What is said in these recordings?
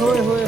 ਹੋਏ ਹੋਏ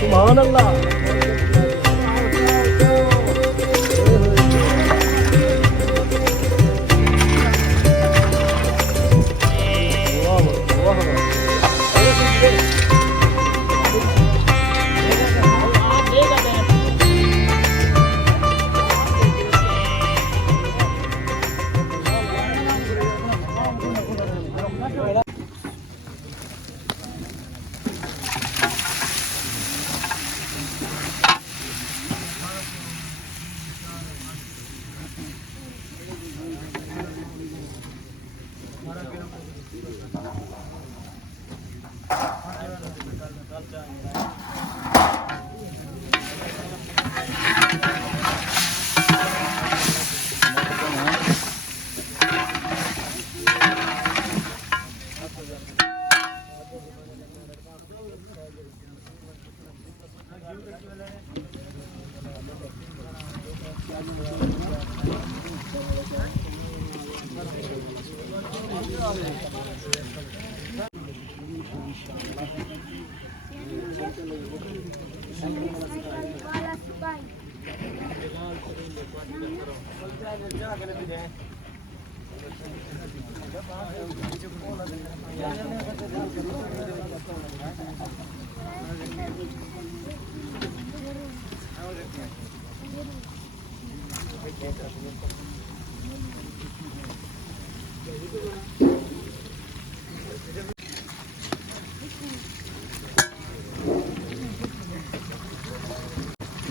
ਸੁਭਾਨ ਅੱਲਾਹ।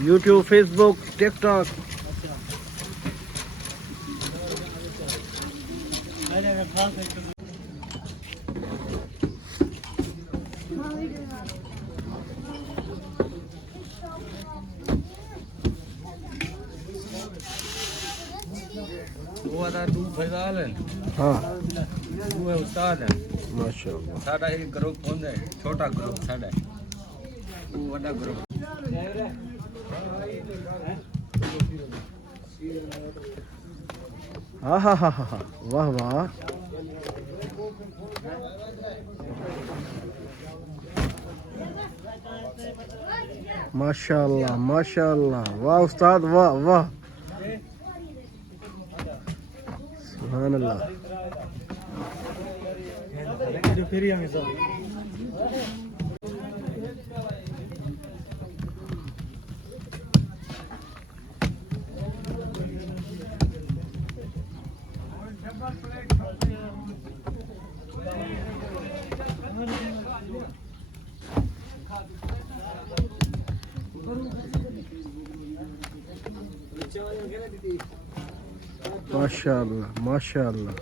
YouTube, Facebook, TikTok. वो आता दू फैजाल है हाँ वो है उस्ताद है माशाअल्लाह। साडा एक ग्रुप होंदा है छोटा ग्रुप साडा वो बड़ा ग्रुप हाँ हाँ हाँ हाँ हाँ वाह वाह माशाअल्लाह माशाअल्लाह वाह उस्ताद वाह वाह सुभान अल्लाह। माशाअल्लाह माशाअल्लाह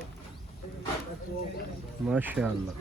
माशाअल्लाह।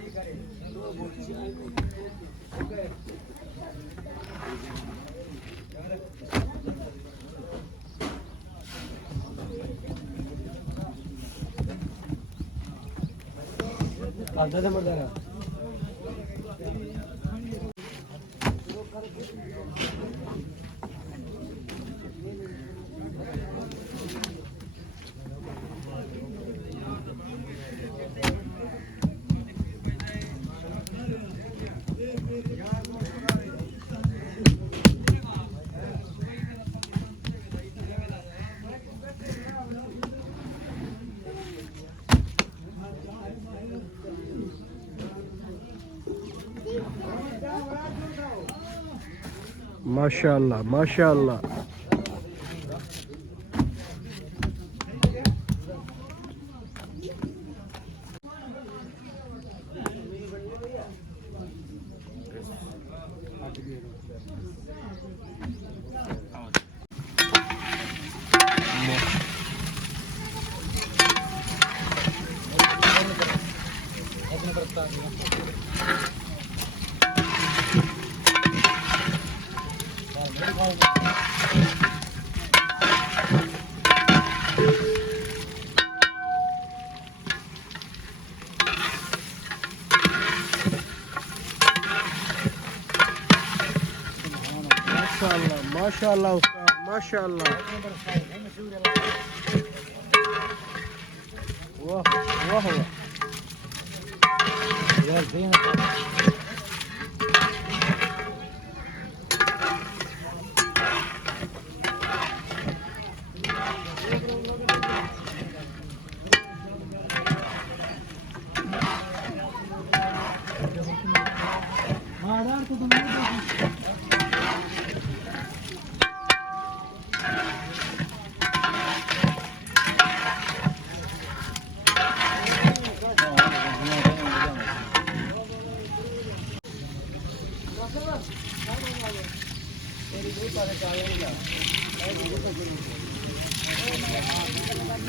माशाअल्लाह माशाअल्लाह। माशाअल्लाह उस्ताद माशाअल्लाह वाह वाह वाह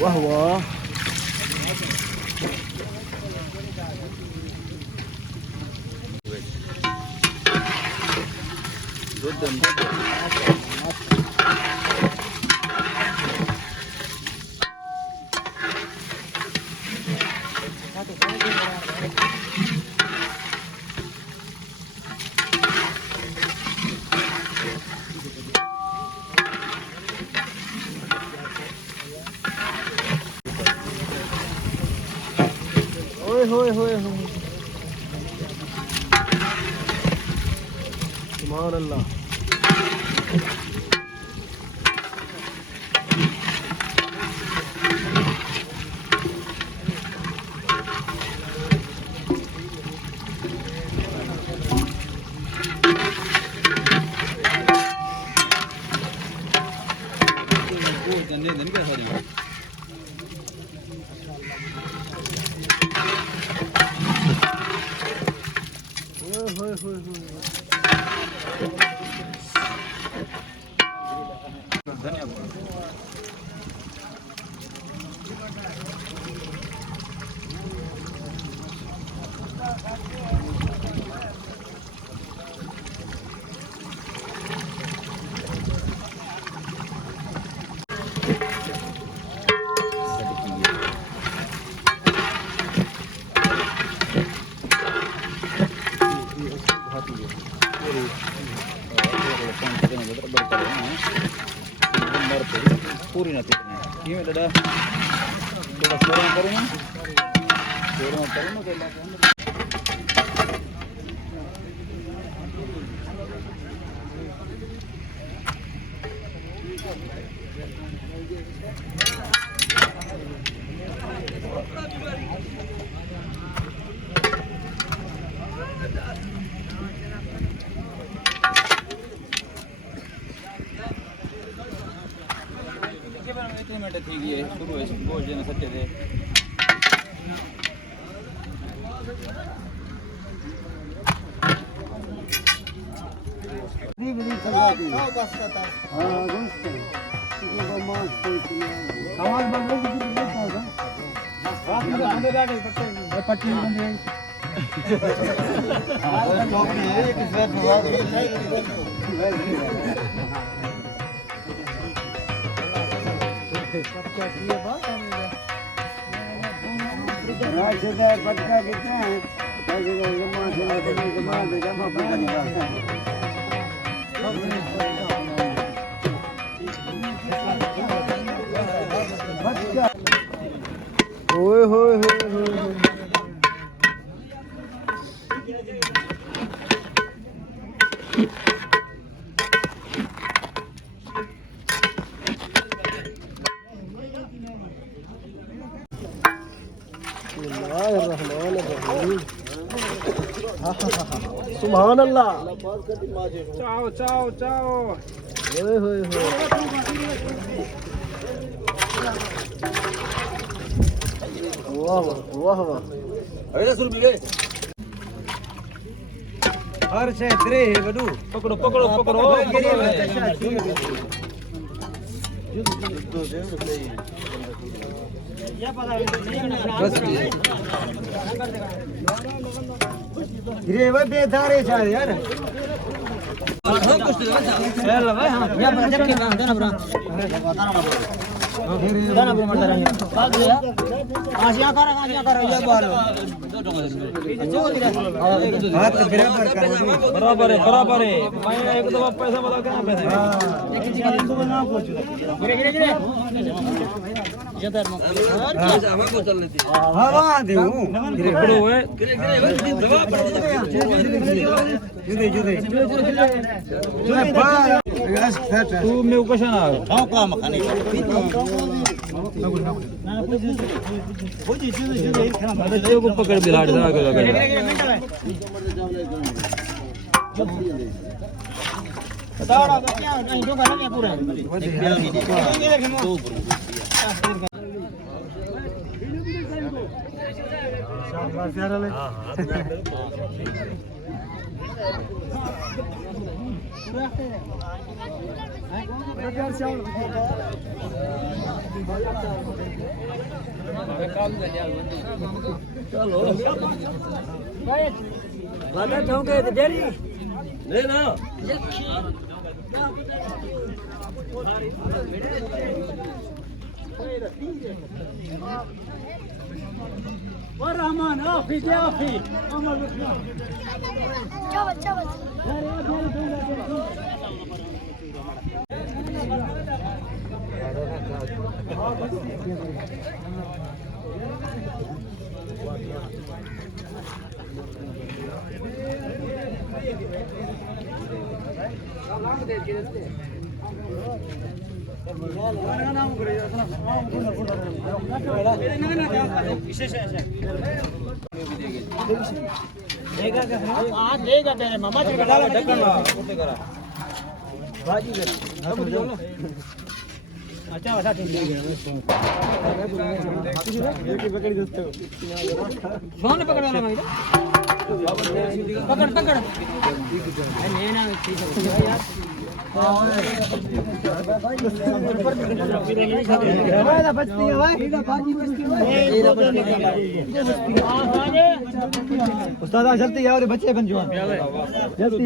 वाह वाह ओए होए होए होए सुभान अल्लाह होए होए होए पूरी नहीं क्यों दादा थोड़ा शोरूम करूँ ना मिनट थी गई शुरू है बहुत जन सच्चे थे पटका कितना है ओए होए होए होए सुभान अल्लाह चाओ चाओ चाओ ओए होए होए वाह वाह वाह अरे 10 रुपए हर से तेरे बडू पकड़ो पकड़ो पकड़ो गिरेवा बेदारे शायद यार चल भाई हां या पर जब के दाना ब्रा दाना ब्रा मरता रहा आसिया कर ये बाल बराबर है मैं एक दफा पैसा बता के ना पैसा तू मैं कशा ना को पकड़ बिलाट चलो लेना रहमान आफी आफी देगा तेरे मामा अच्छा अच्छा ठीक है फोन पकड़ वाला मैं पकड़ पकड़ लेना यार बचती है भाई उस्ताद जल्दी आओ रे बच्चे बन जवान जल्दी